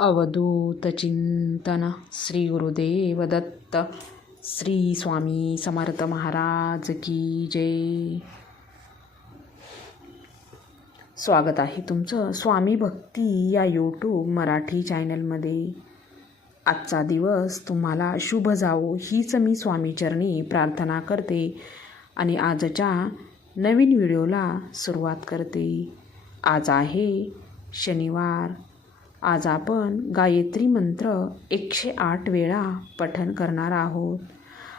अवधूत चिंतन श्री गुरुदेव दत्त श्री स्वामी समर्थ महाराज की जय. स्वागत आहे तुमचं स्वामी भक्ती या यूट्यूब मराठी चॅनलमध्ये. आजचा दिवस तुम्हाला शुभ जावो हीच मी स्वामीचरणी प्रार्थना करते आणि आजच्या नवीन व्हिडिओला सुरुवात करते. आज आहे शनिवार. आज आपण गायत्री मंत्र 108 वेळा पठण करणार आहोत.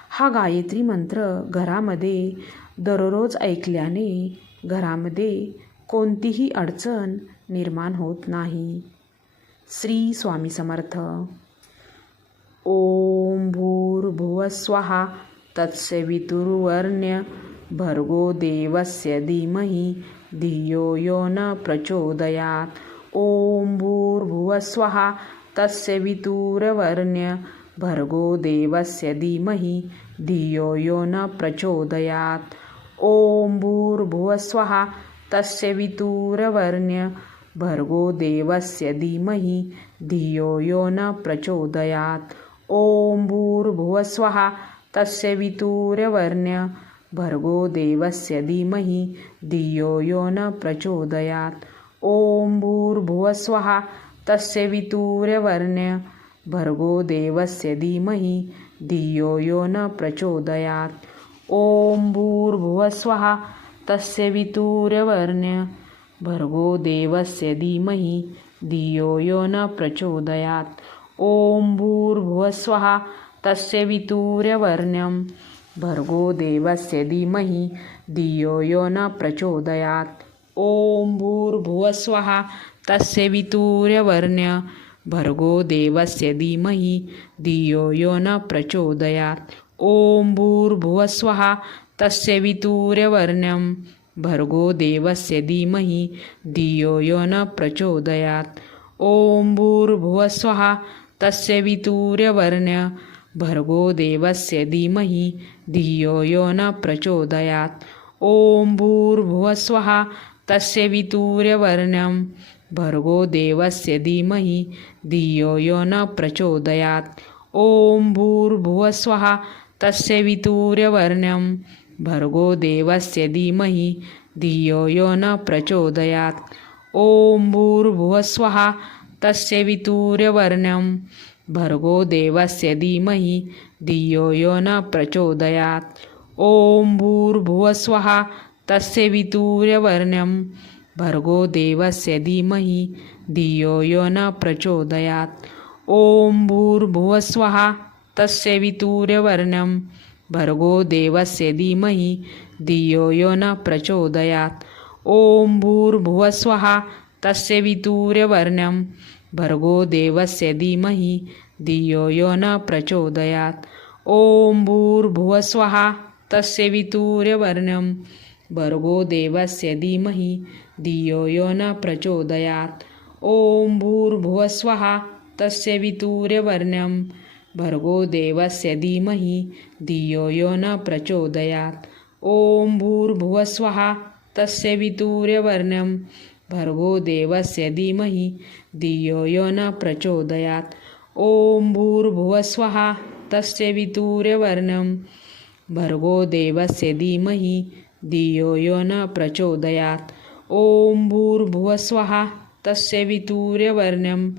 हा गायत्री मंत्र घरामध्ये दररोज ऐकल्याने घरामध्ये कोणतीही अडचण निर्माण होत नाही. श्री स्वामी समर्थ. ओम भूर्भुवस्वः तत्सवितुर्वरेण्यं भर्गो देवस्य धीमहि धियो यो न प्रचोदयात्. ओम भूर्भुवस्वः तत्सवितुर्वरेण्यं भर्गो देवस्य धीमहि धियो यो न प्रचोदयात्. ओम भूर्भुवस्वः तत्सवितुर्वरेण्यं भर्गो देवस्य धीमहि धियो यो न प्रचोदयात्. ओम भूर्भुवस्वः तत्सवितुर्वरेण्यं भर्गो देवस्य धीमहि धियो यो न प्रचोदयात्. ओम भूर्भुवस्वः तत्सवितुर्वरेण्यं भर्गो देवस्य धीमहि धियो यो न प्रचोदयात्. ओम भूर्भुवस्वः तत्सवितुर्वरेण्यं भर्गो देवस्य धीमहि धियो यो न प्रचोदयात्. ओम भूर्भुवस्वः तत्सवितुर्वरेण्यं भर्गो देवस्य धीमहि धियो यो न प्रचोदयात्. ओम भूर्भुवस्वः तत्सवितुर्वरेण्यं भर्गो देवस्य धीमहि धियो यो न प्रचोदयात्. ओम भूर्भुवस्वः तत्सवितुर्वरेण्यं भर्गो देवस्य धीमहि धियो यो न प्रचोदयात्. ओम भूर्भुवस्वः तत्सवितुर्वरेण्यं भर्गो देवस्य धीमहि धियो यो न प्रचोदयात्. ओम भूर्भुवस्वः तत्सवितुर्वरेण्यं भर्गो देवस्य धीमहि धियो यो न प्रचोदयात्. ओम भूर्भुवस्वः तत्सवितुर्वरेण्यं भर्गो देवस्य धीमहि धियो यो न प्रचोदयात्. ओम भूर्भुवस्वः तत्सवितुर्वरेण्यं भर्गो देवस्य धीमहि धियो यो न प्रचोदयात्. ओम भूर्भुवस्वः तत्सवितुर्वरेण्यं भर्गो देवस्य धीमहि धियो यो न प्रचोदयात्. ओम भूर्भुवस्वः तत्सवितुर्वरेण्यं भर्गो देवस्य धीमहि धियो यो न प्रचोदयात्. ओम भूर्भुवस्वः तत्सवितुर्वरेण्यं भर्गो देवस्य धीमहि धियो यो न प्रचोदयात्. ओम भूर्भुवस्वः तत्सवितुर्वरेण्यं भर्गो देवस्य धीमहि धियो यो न प्रचोदयात्. ओम भूर्भुवस्वः तत्सवितुर्वरेण्यं भर्गो देवस्य धीमहि धियो यो न प्रचोदयात्. ओम भूर्भुवस्वः तत्सवितुर्वरेण्यं भर्गो देवस्य धीमहि धियो यो न प्रचोदयात्. ओम भूर्भुवस्वः तत्सवितुर्वरेण्यं भर्गो देवस्य धीमहि धियो यो न प्रचोदयात्. ओम भूर्भुवस्वः तत्सवितुर्वरेण्यं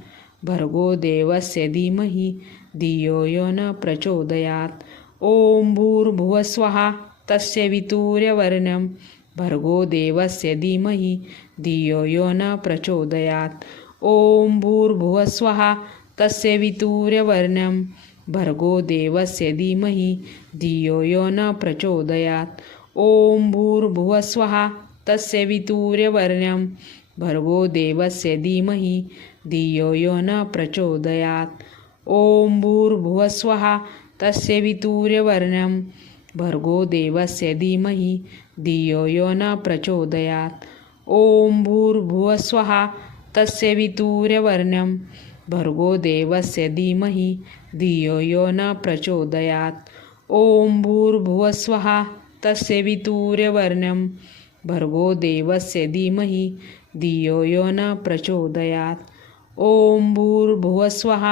भर्गो देवस्य धीमहि धियो यो न प्रचोदयात्. ओम भूर्भुवस्वः तत्सवितुर्वरेण्यं भर्गो देवस्य धीमहि धियो यो न प्रचोदयात्. ओम भूर्भुवस्वः तत्सवितुर्वरेण्यं भर्गो देवस्य धीमहि धियो यो न प्रचोदयात्. ओम भूर्भुवस्वः तत्सवितुर्वरेण्यं भर्गो देवस्य धीमहि धियो यो न प्रचोदयात्. ओम भूर्भुवस्वः तत्सवितुर्वरेण्यं भर्गो देवस्य धीमहि धियो यो न प्रचोदयात्. ओम भूर्भुवस्वः तत्सवितुर्वरेण्यं भर्गो देवस्य धीमहि धियो यो न प्रचोदयात्. ओम भूर्भुवस्वः तत्सवितुर्वरेण्यं भर्गो देवस्य धीमहि धियो यो न प्रचोदयात्. ॐ भूर्भुवस्वः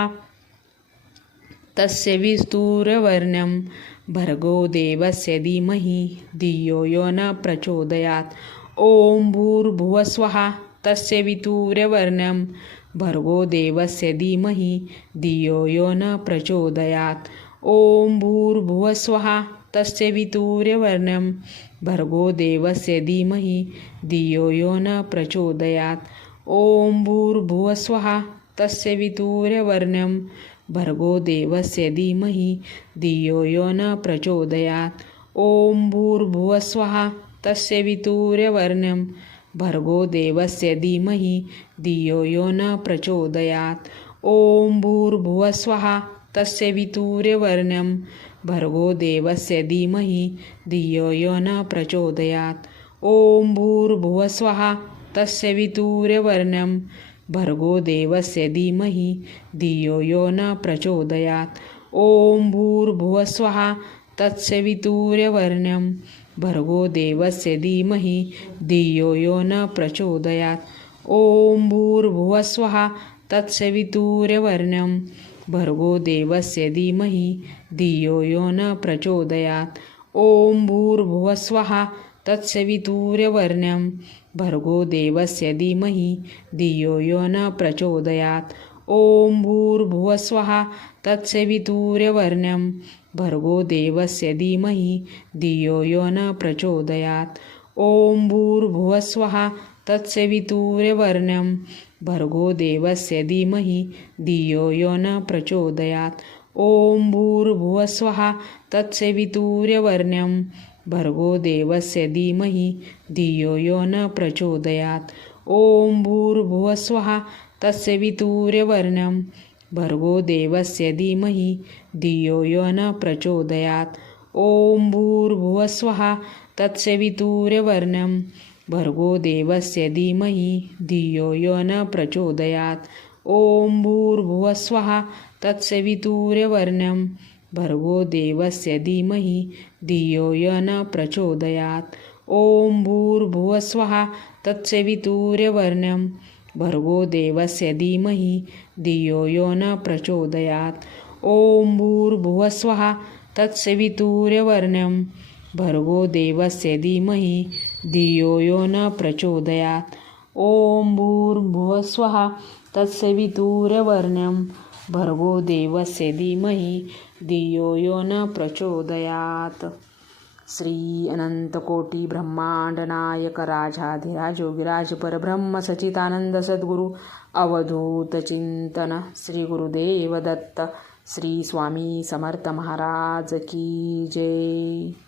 तस्य विस्तूर्यवर्ण्यं भर्गो देवस्य धीमहि धियो यो न प्रचोदयात् ॐ भूर्भुवस्वः तस्य वितूर्यवर्ण्यं भर्गो देवस्य धीमहि धियो यो न प्रचोदयात् ॐ भूर्भुवस्वः तस्य वितूर्यवर्ण्यं भर्गो देवस्य धीमहि धियो यो न प्रचोदयात् ॐ भूर्भुवस्वः तस्य वितूर्यवर्ण्यं भर्गो देवस्य धीमहि धियो यो न प्रचोदयात् ॐ भूर्भुवस्वः तस्य वितूर्यवर्ण्यं भर्गो देवस्य धीमहि धियो यो न प्रचोदयात् ॐ भूर्भुवस्वः तस्य वितूर्यवर्ण्यं भर्गो देवस्य धीमहि धियो यो न प्रचोदयात् ॐ भूर्भुवस्वः तस्य वितूर्यवर्ण्यं भर्गो देवस्य धीमहि धियो यो न प्रचोदयात् ॐ भूर्भुवस्वः तस्य वितूर्यवर्ण्यं भर्गो देवस्य धीमहि धियो यो न प्रचोदयात् ॐ भूर्भुवस्वः तस्य वितूर्यवर्ण्यं भर्गो देवस्य धीमहि धियो यो न प्रचोदयात् ॐ भूर्भुवस्वः तस्य वितूर्यवर्ण्यं भर्गो देवस्य धीमहि धियो यो न प्रचोदयात् ॐ भूर्भुवस्वः तस्य वितूर्यवर्ण्यं भर्गो देवस्य धीमहि धियो यो न प्रचोदयात् ॐ भूर्भुवस्वः तस्य वितूर्यवर्ण्यं भर्गो देवस्य धीमहि धियो यो न प्रचोदयात् ॐ भूर्भुवस्वः तस्य वितूर्यवर्ण्यं भर्गो देवस्य धीमहि धियो यो न प्रचोदयात् ॐ भूर्भुवस्वः तस्य वितूर्यवर्ण्यं भर्गो देवस्य धीमहि धियो यो न प्रचोदयात् ॐ भूर्भुवस्वः तस्य वितूर्यवर्ण्यं भर्गो देवस्य धीमहि धियो यो न प्रचोदयात् ॐ भूर्भुवस्वः तस्य वितूर्यवर्ण्यं भर्गो देवस्य धीमहि धियो यो न प्रचोदयात् ॐ भूर्भुवस्वः तस्य वितूर्यवर्ण्यं भर्गो देवस्य धीमहि धियो यो न प्रचोदयात् ॐ भूर्भुवस्वः तस्य वितूर्यवर्ण्यं भर्गो देवस्य धीमहि धियो यो न प्रचोदयात् ॐ भूर्भुवस्वः तस्य वितूर्यवर्ण्यं भर्गो देवस्य धीमहि धियो यो न प्रचोदयात्. श्री अनंतकोटी ब्रह्मांड नायक राजाधिराज योगिराज परब्रह्म सच्चिदानंद सद्गुरु अवधूत चिंतन श्री गुरुदेव दत्त. श्री स्वामी समर्थ महाराज की जय.